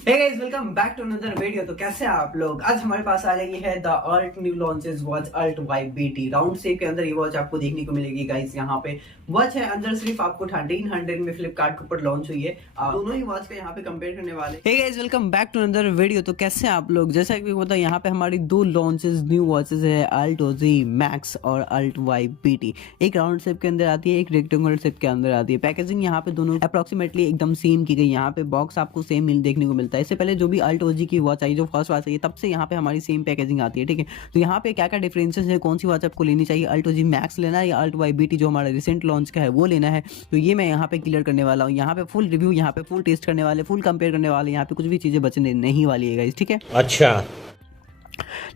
Hey guys, welcome back to another video. तो कैसे हैं आप लोग? आज हमारे पास आ गई है the Alt new launches watch Alt Y BT. Round shape के अंदर ये वॉच आपको देखने को मिलेगी गाइस। यहाँ पे वॉच है अंदर सिर्फ आपको 1300 में फ्लिपकार्ट के ऊपर लॉन्च हुई है। दोनों ही वॉच का यहाँ पे कंपेयर करने वाले। Hey guys, welcome back to another video. तो कैसे हैं आप लोग? जैसा कि पता है, यहाँ पे हमारी दो लॉन्चेस न्यू वॉचेस है, अल्ट ओजी मैक्स और अल्ट वाई बीटी। एक राउंड शेप के अंदर आती है, एक रेक्टेंगुलर शेप के अंदर आती है। पैकेजिंग यहाँ पे दोनों अप्रोक्सीमेटली एकदम सेम की गई। यहाँ पे बॉक्स आपको सेम देखने को मिलता है। इससे पहले जो भी अल्ट ओजी की वॉच आई, जो फर्स्ट वॉच आई, तब से यहाँ पे हमारी सेम पैकेजिंग आती है, ठीक है। तो यहाँ पे क्या क्या डिफरेंसेस है, कौन सी वॉच आपको लेनी चाहिए, अल्ट ओजी मैक्स लेना है या अल्ट वाई बीटी जो हमारा रिसेंट लॉन्च का है वो लेना है, तो ये मैं यहाँ पे क्लियर करने वाला हूँ। यहाँ पे फुल रिव्यू, यहाँ पे फुल टेस्ट करने वाले, फुल कंपेयर करने वाले, यहाँ पे कुछ भी चीजें बचने नहीं वाली है गाइस, ठीक है। अच्छा,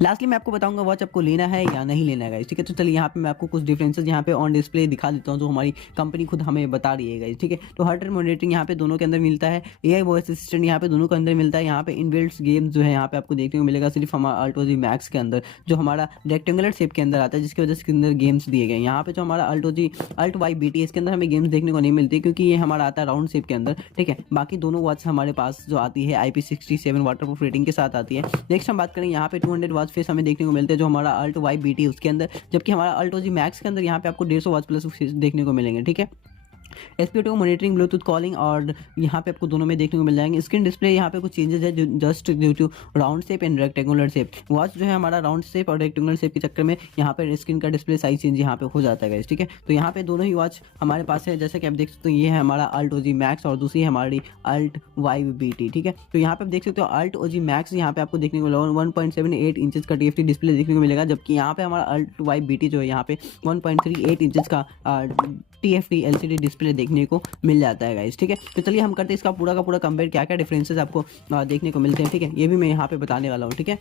लास्टली मैं आपको बताऊंगा वॉच आपको लेना है या नहीं लेना है गाइस, ठीक है। तो चलिए यहाँ पे मैं आपको कुछ डिफरेंसेस यहाँ पे ऑन डिस्प्ले दिखा देता हूँ जो हमारी कंपनी खुद हमें बता रही है गाइस, ठीक है। तो हार्ट रेट मॉनिटरिंग यहाँ पे दोनों के अंदर मिलता है, एआई वॉइस असिस्टेंट यहाँ पे दोनों के अंदर मिलता है। यहाँ पे इनबिल्ट गेम जो है यहाँ पे आपको देखने को मिलेगा सिर्फ हमारा अल्ट ओजी मैक्स के अंदर, जो हमारा रेक्टेंगुलर शेप के अंदर आता है, जिसकी वजह से इसके अंदर गेम्स दिए गए। यहाँ पे जो हमारा अल्ट ओजी अल्ट वाई बीटी इसके अंदर हमें गेम्स देखने को नहीं मिलती, क्योंकि ये हमारा आता है राउंड शेप के अंदर, ठीक है। बाकी दोनों वॉच हमारे पास जो आती है IP67 वाटरप्रूफ रेटिंग के साथ आती है। नेक्स्ट हम बात करें, यहाँ पे 200 वॉच फेस हमें देखने को मिलते हैं जो हमारा अल्ट वाई बीटी उसके अंदर, जबकि हमारा अल्ट ओजी मैक्स के अंदर यहाँ पे आपको 150 वॉच प्लस देखने को मिलेंगे, ठीक है। SPO2 मॉनिटरिंग, ब्लूटूथ कॉलिंग और यहाँ पे आपको दोनों में देखने को मिल जाएंगे। स्क्रीन डिस्प्ले यहाँ पे कुछ चेंजेस है जो just due to round shape and rectangular shape. Watch जो है हमारा राउंड शेप और रेक्टेंगुलर शेप के चक्कर में यहाँ पे स्क्रीन का डिस्प्ले साइज चेंज यहाँ पे हो जाता है, ठीक है। तो यहाँ पे दोनों ही वॉच हमारे पास है, जैसे कि आप देख सकते हो, ये है हमारा अल्ट ओजी मैक्स और दूसरी है हमारी अल्ट वाई बीटी, ठीक है। तो यहाँ पे आप देख सकते हो अल्ट ओजी मैक्स यहाँ पे आपको देखने को मिलेगा 1.78 इंचेस का TFT डिस्प्ले देखने को मिलेगा, जबकि यहाँ पे हमारा अल्ट वाई बीटी जो है यहाँ पे 1.38 इंचेस का TFT LCD डिस्प्ले देखने को मिल जाता है गाइस, ठीक है। तो चलिए हम करते हैं इसका पूरा का पूरा कंपेयर, क्या क्या डिफरेंसेस आपको देखने को मिलते हैं, ठीक है। ये भी मैं यहाँ पे बताने वाला हूँ, ठीक है।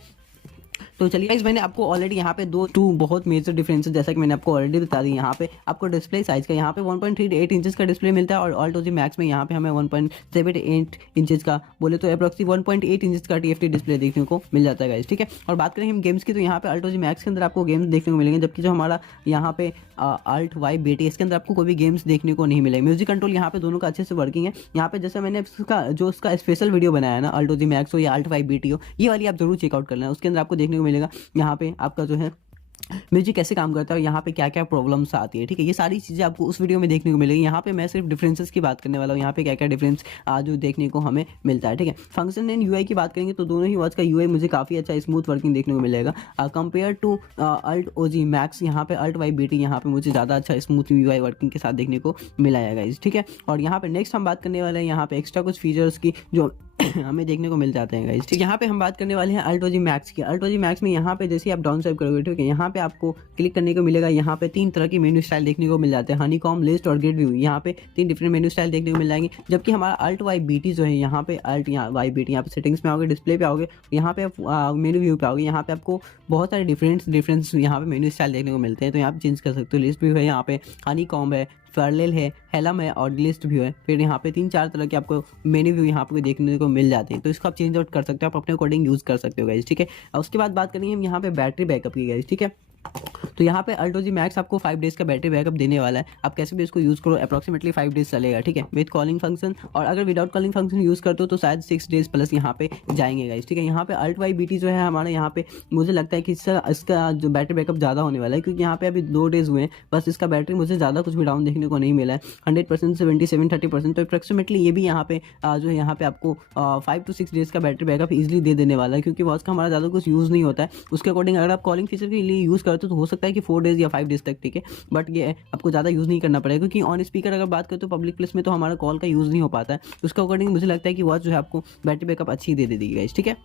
तो चलिए गाइस, मैंने आपको ऑलरेडी यहाँ पे टू बहुत मेजर डिफरेंसेस, जैसा कि मैंने आपको ऑलरेडी बता दी। यहाँ पे आपको डिस्प्ले साइज का यहाँ पे 1.38 इंचेस का डिस्प्ले मिलता है, और अल्ट ओजी मैक्स में यहाँ पे हमें 1.78 इंचेस का, बोले तो अप्रोक्सी 1.8 इंचेस का TFT डिस्प्ले देखने को मिल जाता है गाइस, ठीक है। और बात करें हम गेम्स की, तो यहाँ पे अल्ट ओजी मैक्स के अंदर आपको गेम्स देखने को मिलेंगे, जबकि जो हमारा यहाँ पे अल्ट वाई बीटी इसके अंदर आपको कोई भी गेम्स देखने को नहीं मिलेगा। म्यूजिक कंट्रोल यहाँ पे दोनों का अच्छे से वर्किंग है। यहाँ पे जैसे मैंने उसका स्पेशल वीडियो बनाया है ना, अल्ट ओजी मैक्स हो या अल्ट वाई बीटी हो, ये वाली आप जरूर चेकआउट कर लेना। उसके अंदर आपको देखने को मिलेगा यहाँ पे आपका जो है म्यूजिक कैसे काम करता है और यहाँ पे क्या क्या प्रॉब्लम्स आती है, ठीक है। ये सारी चीज़ें आपको उस वीडियो में देखने को मिलेगी। यहाँ पे मैं सिर्फ डिफरेंसेस की बात करने वाला हूँ, यहाँ पे क्या क्या डिफरेंस जो देखने को हमें मिलता है, ठीक है। फंक्शन एंड UI की बात करेंगे तो दोनों ही वॉच का UI मुझे काफ़ी अच्छा स्मूथ वर्किंग देखने को मिलेगा compare to Alt OG Max. यहाँ पे अल्ट वाई बीटी यहाँ पे मुझे ज़्यादा अच्छा स्मूथ UI वर्किंग के साथ देखने को मिला है गाइस, ठीक है। और यहाँ पे नेक्स्ट हम बात करने वाले हैं यहाँ पे एक्स्ट्रा कुछ फीचर्स की जो हमें देखने को मिल जाते हैं गाइस, ठीक है। यहाँ पे हम बात करने वाले हैं अल्ट ओजी मैक्स की। अल्ट ओजी मैक्स में यहाँ पे जैसे आप डाउन स्वाइप करोगे, ठीक है, यहाँ पे आपको क्लिक करने को मिलेगा। यहाँ पे 3 तरह की मेन्यू स्टाइल देखने को मिल जाते हैं, हनीकॉम, लिस्ट और ग्रिड व्यू। यहाँ पे 3 डिफरेंट मेन्यू स्टाइल देखने को मिल जाएंगे, जबकि हमारा अल्ट वाई बीटी जो है यहाँ पे अल्ट वाई बीटी यहाँ पे सेटिंग्स में आओगे, डिस्प्ले पे आओगे, यहाँ पे मेन्यू व्यू पे आओगे, यहाँ पे आपको बहुत सारे डिफरेंस यहाँ पे मेन्यू स्टाइल देखने को मिलते हैं। तो यहाँ पे चेंज कर सकते हो। लिस्ट व्यू है, यहाँ पे हनीकॉम है, पैरेलल है, हेलम है और लिस्ट व्यू है। फिर यहाँ पे 3-4 तरह के आपको मेन्यू व्यू यहाँ पे देखने को मिल जाते हैं। तो इसको आप चेंज आउट कर सकते हो, आप अपने अकॉर्डिंग यूज़ कर सकते हो गाइस, ठीक है। उसके बाद बात करेंगे हम यहाँ पे बैटरी बैकअप की गाइस, ठीक है। तो यहाँ पे अल्ट ओजी मैक्स आपको 5 डेज़ का बैटरी बैकअप देने वाला है। आप कैसे भी इसको यूज़ करो, अप्रॉक्सीमेटली 5 डेज़ चलेगा, ठीक है, विद कॉलिंग फंक्शन। और अगर विदाउट कॉलिंग फंक्शन यूज़ करते हो तो शायद 6 डेज़ प्लस यहाँ पे जाएंगे गाइस, ठीक है। यहाँ पे अल्ट वाई बीटी जो है हमारे यहाँ पे मुझे लगता है कि इसका जो बैटरी बैकअप ज़्यादा होने वाला है, क्योंकि यहाँ पे अभी 2 डेज़ हुए हैं बस। इसका बैटरी मुझे ज़्यादा कुछ भी डाउन देखने को नहीं मिला है, 100%, 77, 30%। तो अप्रॉक्सीमेटली ये भी यहाँ पे जो है यहाँ पे आपको 5 to 6 डेज़ का बैटरी बैकअप ईजिली दे देने वाला है, क्योंकि वॉच का हमारा ज़्यादा कुछ यूज़ नहीं होता है। उसके अकॉर्डिंग अगर आप कॉलिंग फीचर के लिए यूज़ करते हो तो हो सकता है कि 4 डेज़ या 5 डेज़ तक, ठीक है। बट ये आपको ज़्यादा यूज़ नहीं करना पड़ेगा, क्योंकि ऑन स्पीकर अगर बात करें तो पब्लिक प्लेस में तो हमारा कॉल का यूज़ नहीं हो पाता है। उसके अकॉर्डिंग मुझे लगता है कि वॉच जो है आपको बैटरी बैकअप अच्छी दे देगी गाइस, ठीक है।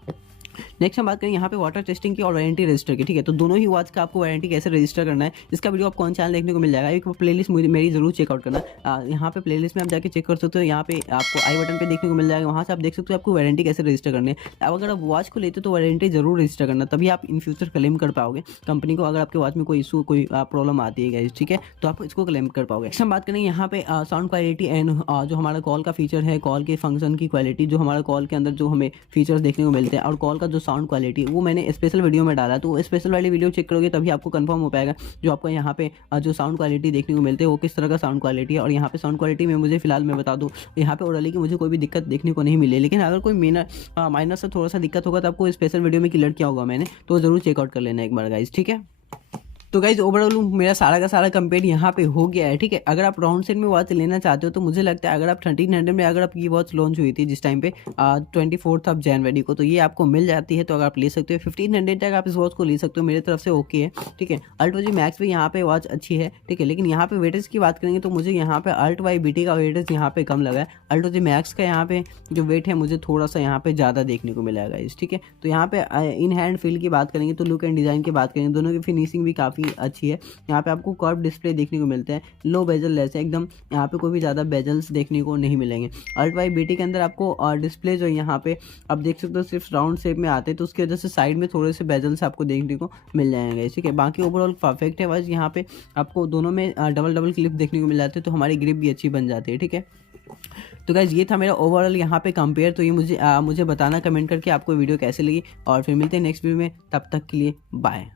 नेक्स्ट हम बात करें यहाँ पे वाटर टेस्टिंग की और वारंटी रजिस्टर की, ठीक है। तो दोनों ही वॉच का आपको वारंटी कैसे रजिस्टर करना है, इसका वीडियो आपको ऑन चैनल देखने को मिल जाएगा। एक प्लेलिस्ट मेरी जरूर चेकआउट करना। यहाँ पे प्लेलिस्ट में आप जाके चेक कर सकते हो, यहाँ पे आपको आई बटन पे देखने को मिल जाएगा, वहाँ से आप देख सकते हो आपको वारंटी कैसे रजिस्टर करनी है। अब अगर आप वॉच को लेते हो तो वारंटी जरूर रजिस्टर करना, तभी आप इन फ्यूचर क्लेम कर पाओगे कंपनी को। अगर आपके वॉच में कोई इशू, कोई प्रॉब्लम आती है गाइस, ठीक है, तो आप इसको क्लेम कर पाओगे। नेक्स्ट हम बात करेंगे यहाँ पे साउंड क्वालिटी एंड जो हमारा कॉल का फीचर है, कॉल के फंक्शन की क्वालिटी, जो हमारा कॉल के अंदर जो हमें फीचर्स देखने को मिलते हैं, और कॉल का जो साउंड क्वालिटी वो मैंने स्पेशल वीडियो में डाला, तो स्पेशल वाली वीडियो चेक करोगे तभी आपको कंफर्म हो पाएगा जो आपको यहाँ पे जो साउंड क्वालिटी देखने को मिलते हैं वो किस तरह का साउंड क्वालिटी है। और यहाँ पे साउंड क्वालिटी में मुझे फिलहाल मैं बता दूँ यहाँ पे ओवरऑली की मुझे कोई भी दिक्कत देखने को नहीं मिली, लेकिन अगर कोई माइनर सा थोड़ा सा दिक्कत होगा तो आपको स्पेशल वीडियो में क्लियर किया होगा मैंने, तो ज़रूर चेकआउट कर लेना एक बार गाइज, ठीक है। तो गाइज ओवरऑल मेरा सारा का सारा कंपेयर यहाँ पे हो गया है, ठीक है। अगर आप राउंड सेट में वॉच लेना चाहते हो तो मुझे लगता है अगर आप 1300 में अगर आप ये वॉच लॉन्च हुई थी जिस टाइम पे 24 जनवरी को, तो ये आपको मिल जाती है, तो अगर आप ले सकते हो 1500 तक आप इस वॉच को ले सकते हो, मेरी तरफ से ओके है, ठीक है। अल्ट वाई मैक्स भी यहाँ पे वॉच अच्छी है, ठीक है, लेकिन यहाँ पे वेटेज की बात करेंगे तो मुझे यहाँ पे अल्ट वाई बीटी का वेटेज यहाँ पे कम लगा है। अल्ट वाई मैक्स का यहाँ पे जो वेट है मुझे थोड़ा सा यहाँ पे ज़्यादा देखने को मिला है, ठीक है। तो यहाँ पे इन हैंड फील की बात करेंगे तो लुक एंड डिज़ाइन की बात करेंगे, दोनों की फिनिशिंग भी काफ़ी अच्छी है। यहाँ पे आपको कर्व डिस्प्ले देखने को मिलते हैं, लो बेजल लेस है एकदम, यहाँ पे कोई भी ज़्यादा बेजल्स देखने को नहीं मिलेंगे। अल्ट वाई बीटी के अंदर आपको डिस्प्ले जो यहाँ पे आप देख सकते हो सिर्फ राउंड शेप में आते हैं, तो उसकी वजह से साइड में थोड़े से बेजल्स आपको देखने को मिल जाएंगे, ठीक है। बाकी ओवरऑल परफेक्ट है, बस यहाँ पे आपको दोनों में डबल क्लिप देखने को मिल जाते हैं, तो हमारी ग्रिप भी अच्छी बन जाती है, ठीक है। तो गाइज ये था मेरा ओवरऑल यहाँ पे कंपेयर, तो ये मुझे बताना कमेंट करके आपको वीडियो कैसे लगी, और फिर मिलते हैं नेक्स्ट वीडियो में, तब तक के लिए बाय।